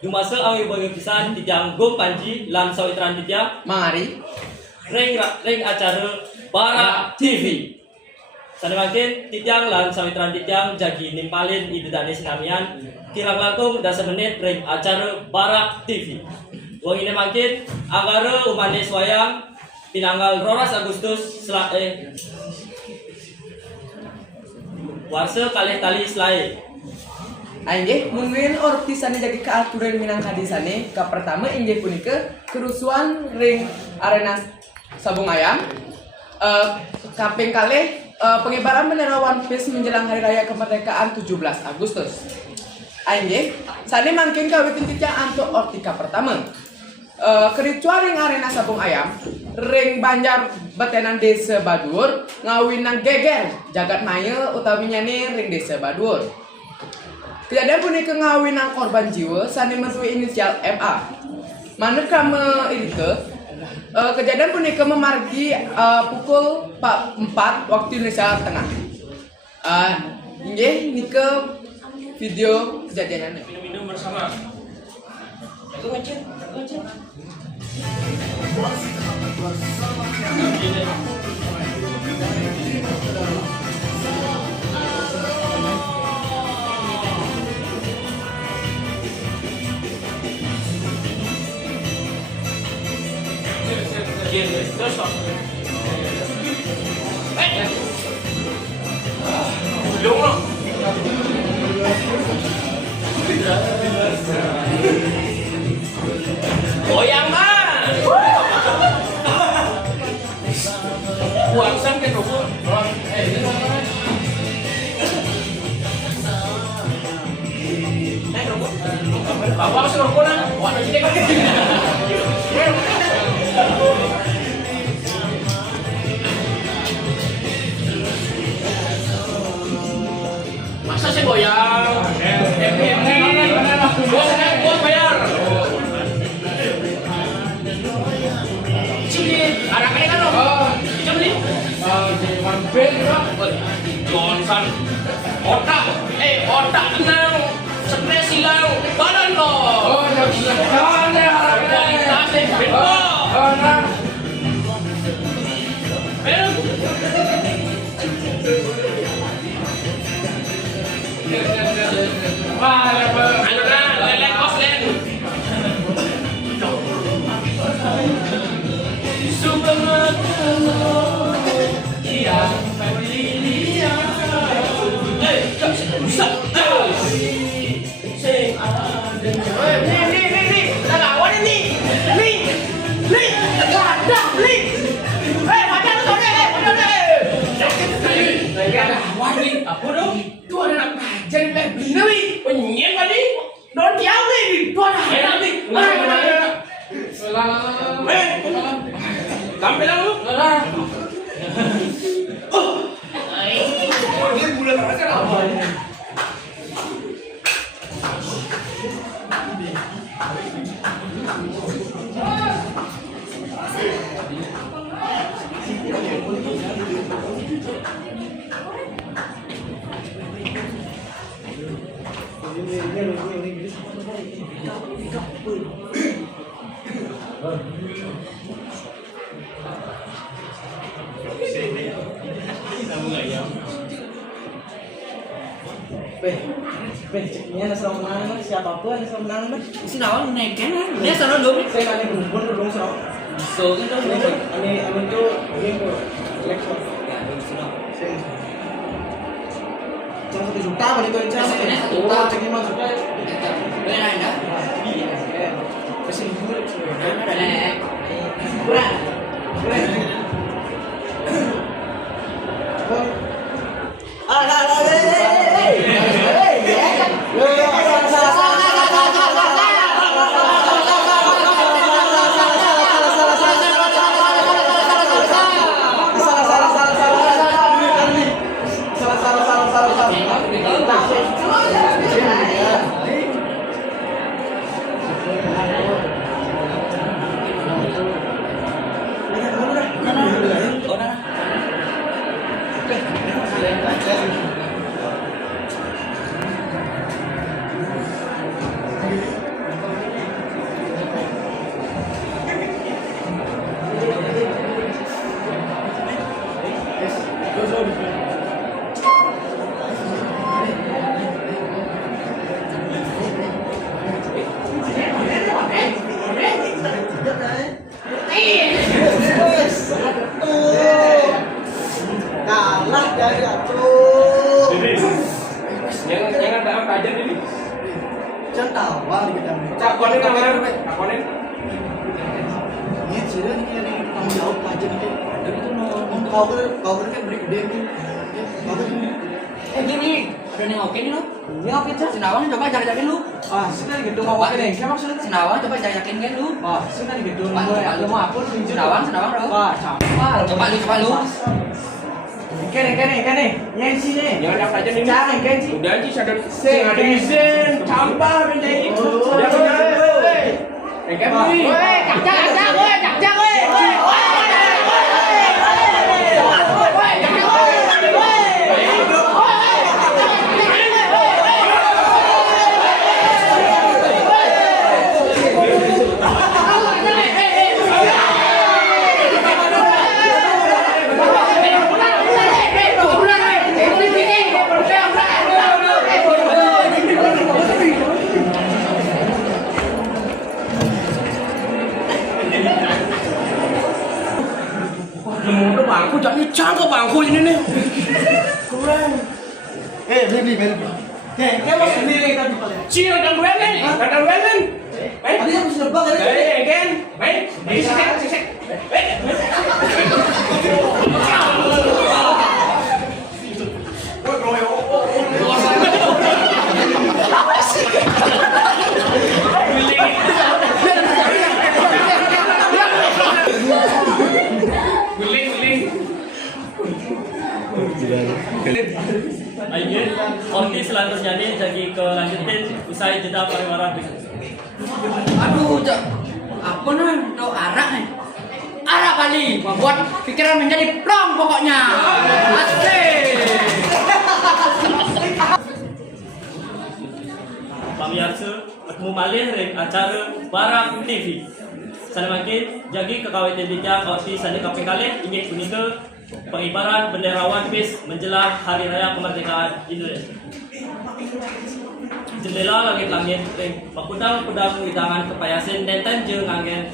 dumase ang ibang pisan titiang Gom Panji lan sawitran titiang Mangari ring acara Bara TV. Sanemakin titiang lan sawitran titiang jagi nimpalin idedane sinamian kirang langkung 10 menit ring acara Bara TV. Wong ini makin agara umanes wayang tinanggal 12 Agustus warsa kalih tali selai. Inggih mungkin ortisane jadi keaturan minang hadisane ka pertama inggih punika kerusuhan ring arena Sabung Ayam. Kaping kalih pengibaran bendera One Piece menjelang hari raya kemerdekaan 17 Agustus. Inggih sane mangkin kawitin titiang antuk ortika pertama. Kericuan ring arena Sabung Ayam ring Banjar Betenan Desa Badur ngawin nang geger jagat maya utawinya nih ring Desa Badur. Kejadian punika ngawin nang korban jiwa sani mesui inisial MA. Manakah ini kejadian punika memargi pukul 4 waktu Indonesia Tengah. Ini ke video kejadiannya. Minum bersama. Aku ngecil. Goyang mah. Buangsan ke rokok. Naik rokok. Bawa masuk rokok lah. Waduh jadi kok. Masa sih goyang? Bos bayar. Sini, anak-anak kan dong. Bisa beli? One Piece Johnson. Otak tenang. Stres hilang. Badan lo. Oh, kualitas beko. Apa dong? Itu ada anak kajian yang beli nawi. Penyen tadi. Don tiang nih. Itu ada enak nih. Kamu bilang lu? Dia bulan aja lah. Ceknya nasa menang siapapun nasa menang Si naon naik kan? Dia sana dulu. saya ada kumpul dong so So kan tuh. ini tuh lektor jangan 1 juta balik tuh aja 1 juta. ceknya masuk aja Boleh naik enggak? kasih dulu Ada naik. Kurang. kau kan beri gede nih. Kau kan Ini ada yang oke nih lo. ini apa sih? Senawang coba cari-cari lu. Ah, sini di gedung apa nih? Siapa maksudnya? Senawang coba cari-cari kan lu. Ah, sini di gedung Pak, gue. coba lu. Lu mau apa? Senawang bro. Wah, capek. Coba lu. Kene. Yang sini. Jangan aja nih. Jangan kan sih. Udah aja sadar Sen, sen, campah menjadi. Jangan. Kan nih. Nemu bangku jadi cangkep bangku ini nih. Keren. Beli. Kayak mau sendiri tadi paling. Cil dan Welen. Baik. Tadi yang sudah bang Kan? Baik. Sisek. Guling. Ayo, orti selanjutnya nih jadi kelanjutin usai jeda pariwara berikut. Aduh, Cak. Apa nih? Tuh arak nih. Arak kali. Buat pikiran menjadi plong pokoknya. Asik. Pamirsa, ketemu malih ring acara Barang TV. Sana makin jagi kekawitan bijak orti sani kape kali ingin punika pengibaran bendera One Piece menjelang Hari Raya Kemerdekaan Indonesia. Jendela langit-langit ring pakudang-kudang widangan kepayasin nenten jeung angin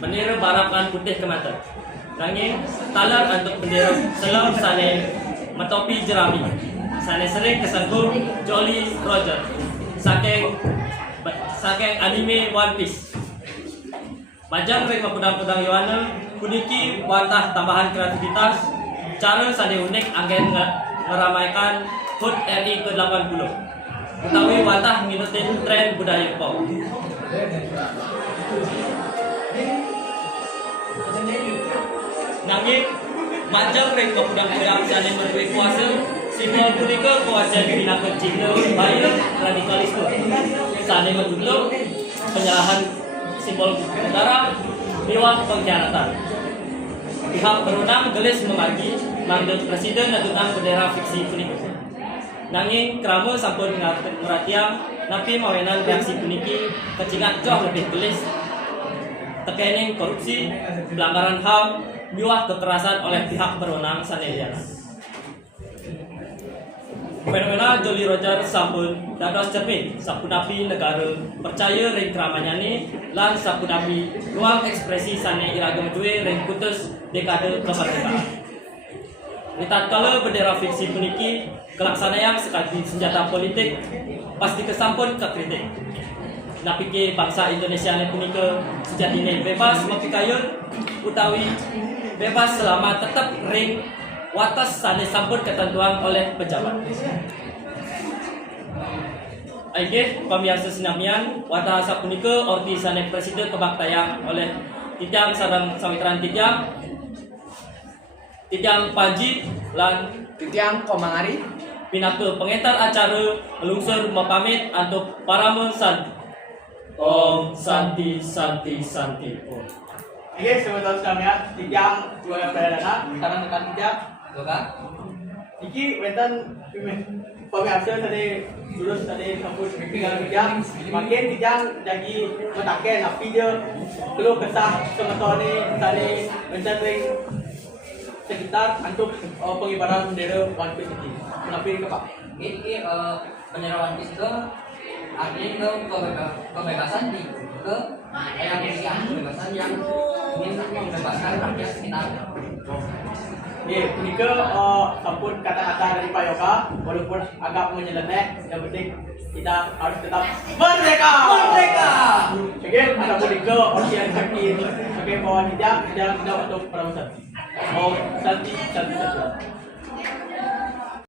bendera barakan putih kemata. Nanging talar untuk bendera selam sane metopi jerami. Sane sering kesengkur Jolly Roger. Saking anime One Piece. Majang ring pakudang-kudang Yohana puniki wantah tambahan kreativitas cara sane unik angin meramaikan HUT RI ke-80 utawi wantah nginutin tren budaya pop. Nanging majang ring pakudang-kudang sane berduwe kuasa simbol punika kuasa digunakan Cina bahaya radikalisme sane membentuk penyalahan simbol negara miwah pengkhianatan. Pihak berwenang gelis memagi mandat presiden natunan bendera fiksi puniki. Nanging krama sampun ngeratiam napi mawenan reaksi puniki kecingat jauh lebih gelis tekening korupsi, pelanggaran HAM, miwah kekerasan oleh pihak berwenang saneliana. Fenomena Jolly Roger sampun dados cermin sapunapi negara percaya ring kramanyane lan sapunapi ruang ekspresi sane iragam duwe ring putus dekade kemerdekaan. Tatkala bendera fiksi puniki kelaksanaan sekali senjata politik pasti kesampun kekritik. Napike bangsa Indonesia ne punika sejatine bebas mapikayun utawi bebas selama tetap ring watas sane sampun ketentuan oleh pejabat. Aige pamirsa sinamian wata sapunika orti sane presiden kebaktayang oleh Titiang sareng sawitran Titiang Panji lan Titiang Komangari. pinaku pengetar acara melungsur mapamit antuk parama santi. Om Santi. Om. Oke, sebetulnya sekalian, Tijang dua perdana, sekarang tekan Tijang. Coba. Iki wenten pemirsa tadi lulus tadi kampus pimpinan Tijang, makin Tijang jadi metaken tapi dia belum kesah semetone tadi wenten ring sekitar untuk pengibaran bendera One Piece ini. Kenapa ini Pak? Ini bendera One Piece itu artinya itu kebebasan di kebebasan yang ingin membebaskan rakyat sekitar. Oke, ini ke sampun kata-kata dari Pak Yoga, walaupun agak menyeleneh, yang penting kita harus tetap merdeka. Oke, ada pun ke orsian sakit. Oke, bahwa tidak untuk perawatan. Oh, Santi saja.